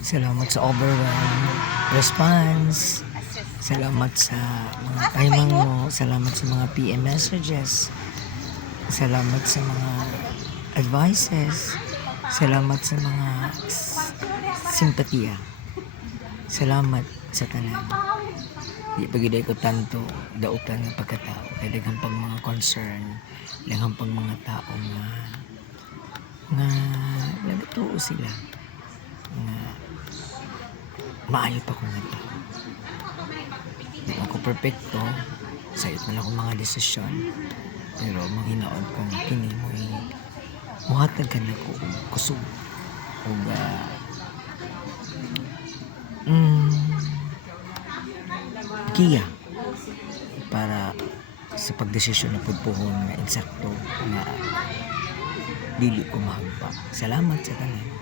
Salamat sa overwhelm response. Salamat sa mga timang mo. Salamat sa mga PM messages. Salamat sa mga advices. Salamat sa mga simpatiya. Salamat sa tanan. Di pagiday ko tanto dautan ng pagkatao. Kaya daghang pang mga concern, daghang pang mga tao nga nagtuo sila nga maayo pa ko nga tao. Di ako perfecto sa man ako mga desisyon, pero manghinaon ko nga kini mo'y muhatag ka na ko kusog o giya para sa pagdesisyon na pagpuhon nga insakto nga dili ko mahagpa. Salamat sa tanan.